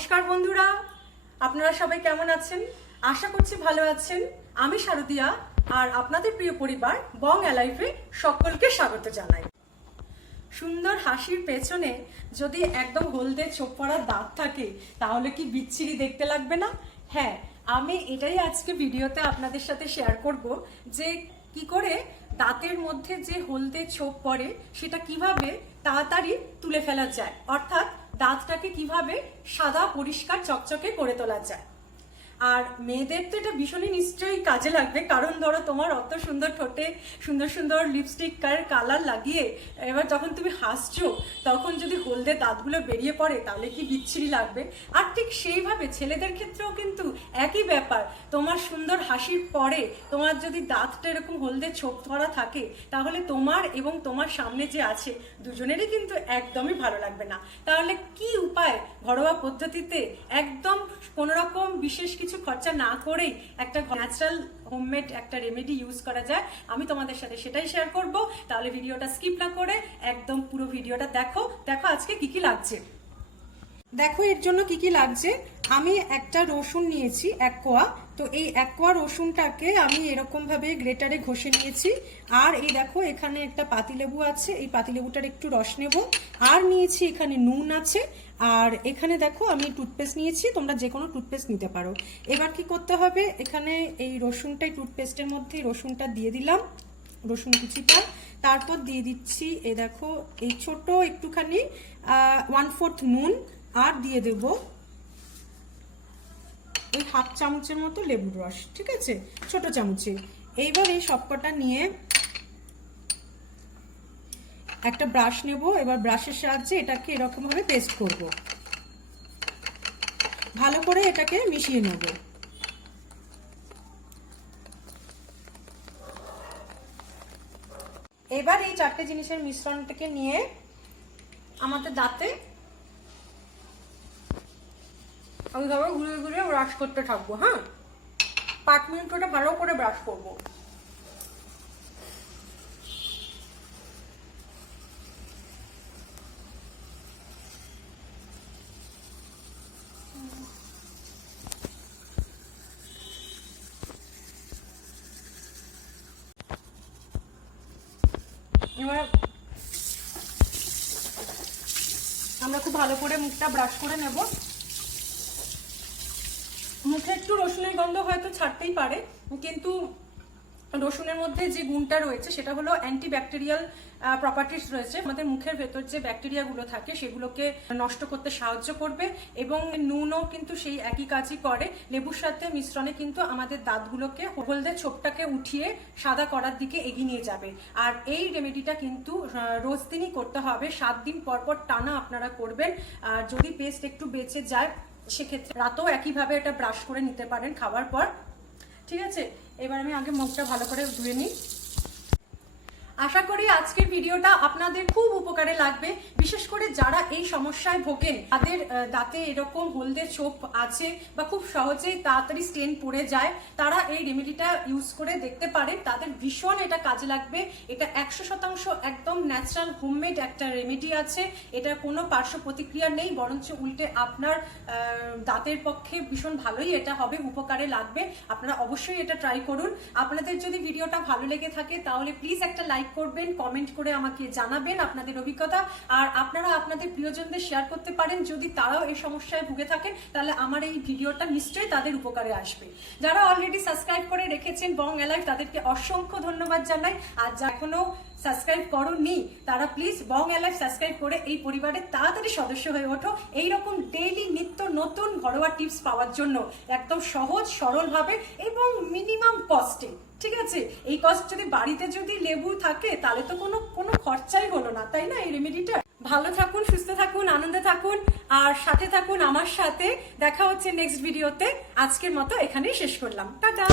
নমস্কার বন্ধুরা, আপনারা সবাই কেমন আছেন? আশা করছি ভালো আছেন। আমি শারদিয়া আর আপনাদের প্রিয় পরিবার বং অ্যালাইভে সকলকে স্বাগত জানাই। সুন্দর হাসির পেছনে যদি একদম হলদে চোখ পড়া দাঁত থাকে তাহলে কি বিচ্ছিরি দেখতে লাগবে না? হ্যাঁ, আমি এটাই আজকে ভিডিওতে আপনাদের সাথে শেয়ার করব যে কি করে দাঁতের মধ্যে যে হলদে ছোপ পড়ে সেটা কিভাবে তাড়াতাড়ি তুলে ফেলা যায়, অর্থাৎ দাঁতটাকে কিভাবে সাদা পরিষ্কার চকচকে করে তোলা যায়। আর মেয়েদের তো এটা ভীষণই নিশ্চয়ই কাজে লাগবে, কারণ ধরো তোমার অত সুন্দর ঠোঁটে সুন্দর সুন্দর লিপস্টিক কালার লাগিয়ে এবার যখন তুমি হাসছো তখন যদি হলদে দাঁতগুলো বেরিয়ে পড়ে তাহলে কি বিচ্ছিরি লাগবে। আর ঠিক সেইভাবে ছেলেদের ক্ষেত্রেও কিন্তু একই ব্যাপার। তোমার সুন্দর হাসির পরে তোমার যদি দাঁতটা এরকম হলদে ছোপ ধরা থাকে তাহলে তোমার এবং তোমার সামনে যে আছে দুজনেরই কিন্তু একদমই ভালো লাগবে না। তাহলে কি উপায় ঘরোয়া পদ্ধতিতে একদম কোনো রকম বিশেষ কিছু খরচা না করেই একটা ন্যাচারাল হোমমেড একটা রেমেডি ইউজ করা যায়, আমি তোমাদের সাথে সেটাই শেয়ার করব। তাহলে ভিডিওটা স্কিপ না করে একদম পুরো ভিডিওটা দেখো আজকে কি কি লাগছে। দেখো এর জন্য কি কি লাগছে। আমি একটা রসুন নিয়েছি, 1 কোয়া। তো এই 1 কোয়া রসুনটাকে আমি এরকম ভাবে গ্রেটারে ঘষে নিয়েছি। আর এই দেখো এখানে একটা পাতিলেবু আছে, এই পাতিলেবুটার একটু রস নেব। আর নিয়েছি এখানে নুন আছে। আর এখানে দেখো আমি টুথপেস্ট নিয়েছি, তোমরা যে কোনো টুথপেস্ট নিতে পারো। এবার কি করতে হবে, এখানে এই রসুনটাই টুথপেস্টের মধ্যে রসুনটা দিয়ে দিলাম, রসুন কুচিটা। তারপর দিয়ে দিচ্ছি এই দেখো এই ছোট একটুখানি 1/4 নুন। আর দিয়ে দেব ওই 1/2 চামচের মতো লেবুর রস, ঠিক আছে, ছোট চামচে। এইবার এই সবকটা নিয়ে একটা ব্রাশ নেব। এবার ব্রাশের সাহায্যে এটাকে এরকম ভাবে পেস্ট করব, ভালো করে এটাকে মিশিয়ে নেব। এবার এই 4টে জিনিসের মিশ্রণটাকে নিয়ে আমাদের দাঁতে ওইভাবে ঘুরে ঘুরে ব্রাশ করতে থাকবো। হ্যাঁ, 5 মিনিট ওটা ভালো করে ব্রাশ করবো। এবার আমরা খুব ভালো করে মুখটা ব্রাশ করে নেব। মুখে একটু রসুনের গন্ধ হয়তো ছাড়তেই পারে, কিন্তু রসুনের মধ্যে যে গুণটা রয়েছে সেটা হলো অ্যান্টিব্যাকটেরিয়াল প্রপার্টিস রয়েছে। আমাদের মুখের ভেতর যে ব্যাকটেরিয়াগুলো থাকে সেগুলোকে নষ্ট করতে সাহায্য করবে, এবং নুনও কিন্তু সেই একই কাজই করে। লেবুর সাথে মিশ্রণে কিন্তু আমাদের দাঁতগুলোকে হলদে ছোপটাকে উঠিয়ে সাদা করার দিকে এগিয়ে নিয়ে যাবে। আর এই রেমেডিটা কিন্তু রোজ দিনই করতে হবে, 7 দিন পর পর টানা আপনারা করবেন। আর যদি পেস্ট একটু বেঁচে যায় সেক্ষেত্রে রাতেও একইভাবে এটা ব্রাশ করে নিতে পারেন খাবার পর, ঠিক আছে। এবার আমি আগে মুখটা ভালো করে ধুয়ে নিই। আশা করি আজকের ভিডিওটা আপনাদের খুব উপকারে লাগবে, বিশেষ করে যারা এই সমস্যায় ভোগেন, তাদের দাঁতে এরকম হলদে ছোপ আছে বা খুব সহজেই তাড়াতাড়ি স্টেন পড়ে যায়, তারা এই রেমেডিটা ইউজ করে দেখতে পারে, তাদের ভীষণ এটা কাজে লাগবে। এটা 100% একদম ন্যাচারাল হোমমেড একটা রেমেডি আছে। এটা কোনো পার্শ্ব প্রতিক্রিয়া নেই, বরঞ্চ উল্টে আপনার দাঁতের পক্ষে ভীষণ ভালোই এটা হবে, উপকারে লাগবে। আপনারা অবশ্যই এটা ট্রাই করুন। আপনাদের যদি ভিডিওটা ভালো লেগে থাকে তাহলে প্লিজ একটা লাইক করবেন, কমেন্ট করে আমাকে জানাবেন আপনাদের অভিজ্ঞতা। আর আপনারা আপনাদের প্রিয়জনদের শেয়ার করতে পারেন, যদি তারাও এই সমস্যায় ভুগে থাকেন তাহলে আমার এই ভিডিওটা নিশ্চয়ই তাদের উপকারে আসবে। যারা অলরেডি সাবস্ক্রাইব করে রেখেছেন বং অ্যালাইভ তাদেরকে অসংখ্য ধন্যবাদ জানাই। আর যা এখনো সাবস্ক্রাইব করোনি তারা প্লিজ বং অ্যালাইভ সাবস্ক্রাইব করে এই পরিবারের তাড়াতাড়ি সদস্য হয়ে ওঠো, এইরকম ডেইলি নিত্য নতুন ঘরোয়া টিপস পাওয়ার জন্য, একদম সহজ সরলভাবে এবং মিনিমাম কস্টে, ঠিক আছে। এই কস্ট যদি বাড়িতে যদি লেবু থাকে তাহলে তো কোনো খরচাই হলো না, তাই না? এই রেমেডিটা। ভালো থাকুন, সুস্থ থাকুন, আনন্দে থাকুন, আর সাথে থাকুন আমার সাথে। দেখা হচ্ছে নেক্সট ভিডিওতে। আজকের মতো এখানেই শেষ করলাম, টাটা।